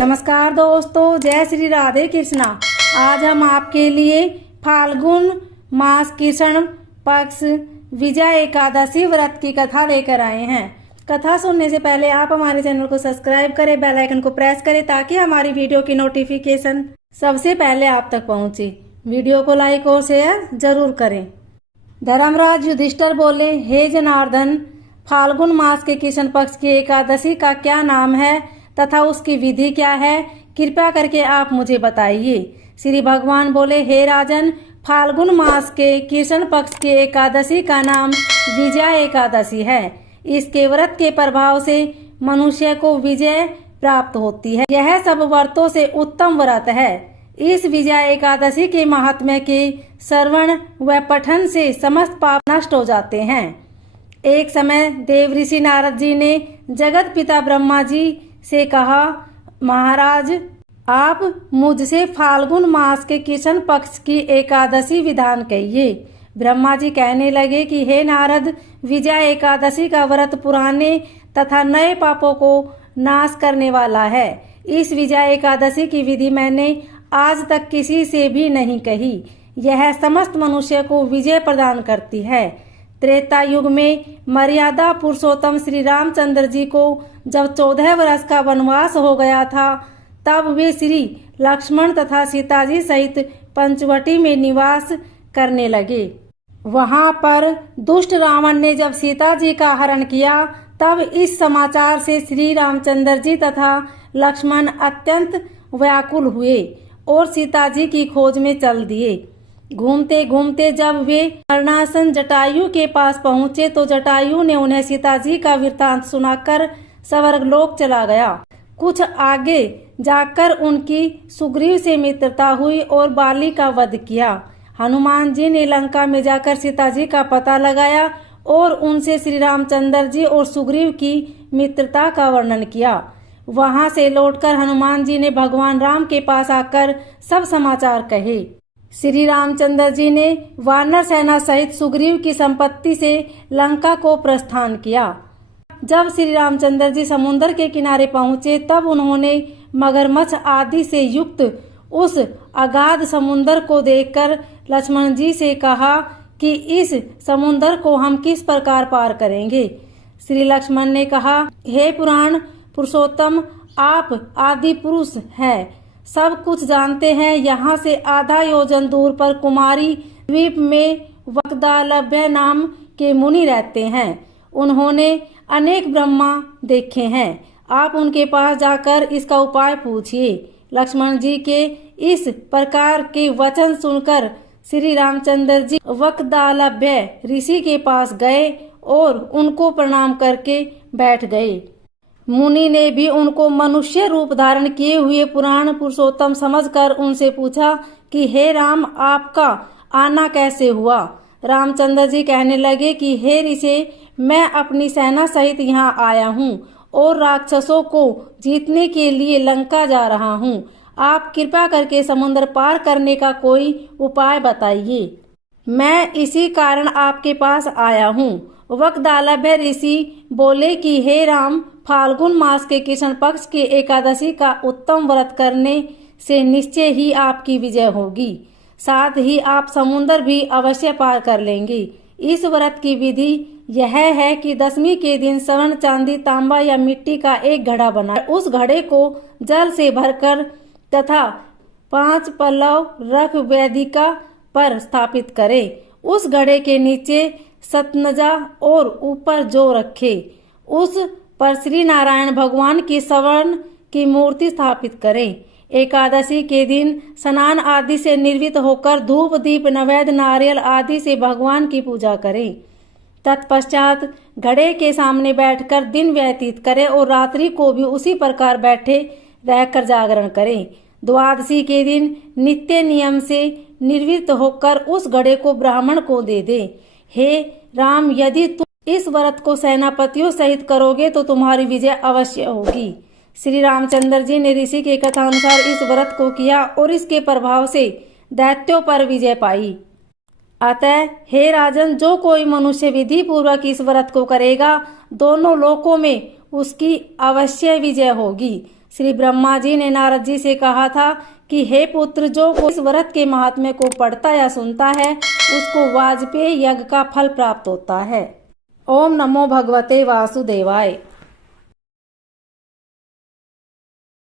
नमस्कार दोस्तों, जय श्री राधे कृष्णा। आज हम आपके लिए फाल्गुन मास कृष्ण पक्ष विजय एकादशी व्रत की कथा लेकर आए हैं। कथा सुनने से पहले आप हमारे चैनल को सब्सक्राइब करें, बेल आइकन को प्रेस करें ताकि हमारी वीडियो की नोटिफिकेशन सबसे पहले आप तक पहुंचे। वीडियो को लाइक और शेयर जरूर करें। धर्मराज युधिष्ठिर बोले, हे जनार्दन, फाल्गुन मास के कृष्ण पक्ष की एकादशी का क्या नाम है तथा उसकी विधि क्या है, कृपया करके आप मुझे बताइए। श्री भगवान बोले, हे राजन, फाल्गुन मास के कृष्ण पक्ष की एकादशी का नाम विजय एकादशी है। इसके व्रत के प्रभाव से मनुष्य को विजय प्राप्त होती है। यह सब व्रतों से उत्तम व्रत है। इस विजय एकादशी के महात्म्य के श्रवण व पठन से समस्त पाप नष्ट हो जाते हैं। एक समय देव ऋषि नारद जी ने जगत पिता ब्रह्मा जी से कहा, महाराज, आप मुझसे फाल्गुन मास के कृष्ण पक्ष की एकादशी विधान कहिए। ब्रह्मा जी कहने लगे कि हे नारद, विजय एकादशी का व्रत पुराने तथा नए पापों को नाश करने वाला है। इस विजय एकादशी की विधि मैंने आज तक किसी से भी नहीं कही। यह समस्त मनुष्य को विजय प्रदान करती है। त्रेता युग में मर्यादा पुरुषोत्तम श्री रामचंद्र जी को जब 14 वर्ष का वनवास हो गया था, तब वे श्री लक्ष्मण तथा सीता जी सहित पंचवटी में निवास करने लगे। वहां पर दुष्ट रावण ने जब सीता जी का हरण किया, तब इस समाचार से श्री रामचंद्र जी तथा लक्ष्मण अत्यंत व्याकुल हुए और सीता जी की खोज में चल दिए। घूमते घूमते जब वे मरणासन जटायु के पास पहुंचे तो जटायु ने उन्हें सीता जी का वृत्तांत सुनाकर स्वर्गलोक चला गया। कुछ आगे जाकर उनकी सुग्रीव से मित्रता हुई और बाली का वध किया। हनुमान जी ने लंका में जाकर सीता जी का पता लगाया और उनसे श्री रामचंद्र जी और सुग्रीव की मित्रता का वर्णन किया। वहां से लौटकर हनुमान जी ने भगवान राम के पास आकर सब समाचार कहे। श्री रामचंद्र जी ने वानर सेना सहित सुग्रीव की संपत्ति से लंका को प्रस्थान किया। जब श्री रामचंद्र जी समुद्र के किनारे पहुंचे, तब उन्होंने मगरमच्छ आदि से युक्त उस अगाध समुद्र को देखकर लक्ष्मण जी से कहा कि इस समुद्र को हम किस प्रकार पार करेंगे। श्री लक्ष्मण ने कहा, हे पुराण पुरुषोत्तम, आप आदि पुरुष हैं, सब कुछ जानते हैं। यहाँ से आधा योजन दूर पर कुमारी द्वीप में वक्दालभ्य नाम के मुनि रहते हैं। उन्होंने अनेक ब्रह्मा देखे हैं। आप उनके पास जाकर इसका उपाय पूछिए। लक्ष्मण जी के इस प्रकार के वचन सुनकर श्री रामचंद्र जी वक्दालभ्य ऋषि के पास गए और उनको प्रणाम करके बैठ गए। मुनि ने भी उनको मनुष्य रूप धारण किए हुए पुराण पुरुषोत्तम समझकर उनसे पूछा कि हे राम, आपका आना कैसे हुआ। रामचंद्र जी कहने लगे कि हे ऋषि, मैं अपनी सेना सहित यहाँ आया हूँ और राक्षसों को जीतने के लिए लंका जा रहा हूँ। आप कृपा करके समुद्र पार करने का कोई उपाय बताइए। मैं इसी कारण आपके पास आया हूँ। वक्दालभ्य ऋषि बोले कि हे राम, फाल्गुन मास के कृष्ण पक्ष की एकादशी का उत्तम व्रत करने से निश्चय ही आपकी विजय होगी। साथ ही आप समुद्र भी अवश्य पार कर लेंगे। इस व्रत की विधि यह है कि दशमी के दिन स्वर्ण, चांदी, तांबा या मिट्टी का एक घड़ा बनाएं। उस घड़े को जल से भरकर तथा 5 पल्लव रख वेदिका पर स्थापित करें। उस घड़े के नीचे सतनजा और ऊपर जौ रखे। उस पर श्री नारायण भगवान की स्वर्ण की मूर्ति स्थापित करें। एकादशी के दिन स्नान आदि से निर्वित होकर धूप, दीप, नैवेद्य, नारियल आदि से भगवान की पूजा करें। तत्पश्चात घड़े के सामने बैठकर दिन व्यतीत करें और रात्रि को भी उसी प्रकार बैठे रहकर जागरण करें। द्वादशी के दिन नित्य नियम से निर्वित होकर उस घड़े को ब्राह्मण को दे दें। हे राम, यदि तुम इस व्रत को सेनापतियों सहित करोगे तो तुम्हारी विजय अवश्य होगी। श्री रामचंद्र जी ने ऋषि के कथा अनुसार इस व्रत को किया और इसके प्रभाव से दैत्यों पर विजय पाई। अतः हे राजन, जो कोई मनुष्य विधि पूर्वक इस व्रत को करेगा, दोनों लोकों में उसकी अवश्य विजय होगी। श्री ब्रह्मा जी ने नारद जी से कहा था कि हे पुत्र, जो इस व्रत के महात्म्य को पढ़ता या सुनता है उसको वाजपेयी यज्ञ का फल प्राप्त होता है। ओम नमो भगवते वासुदेवाय।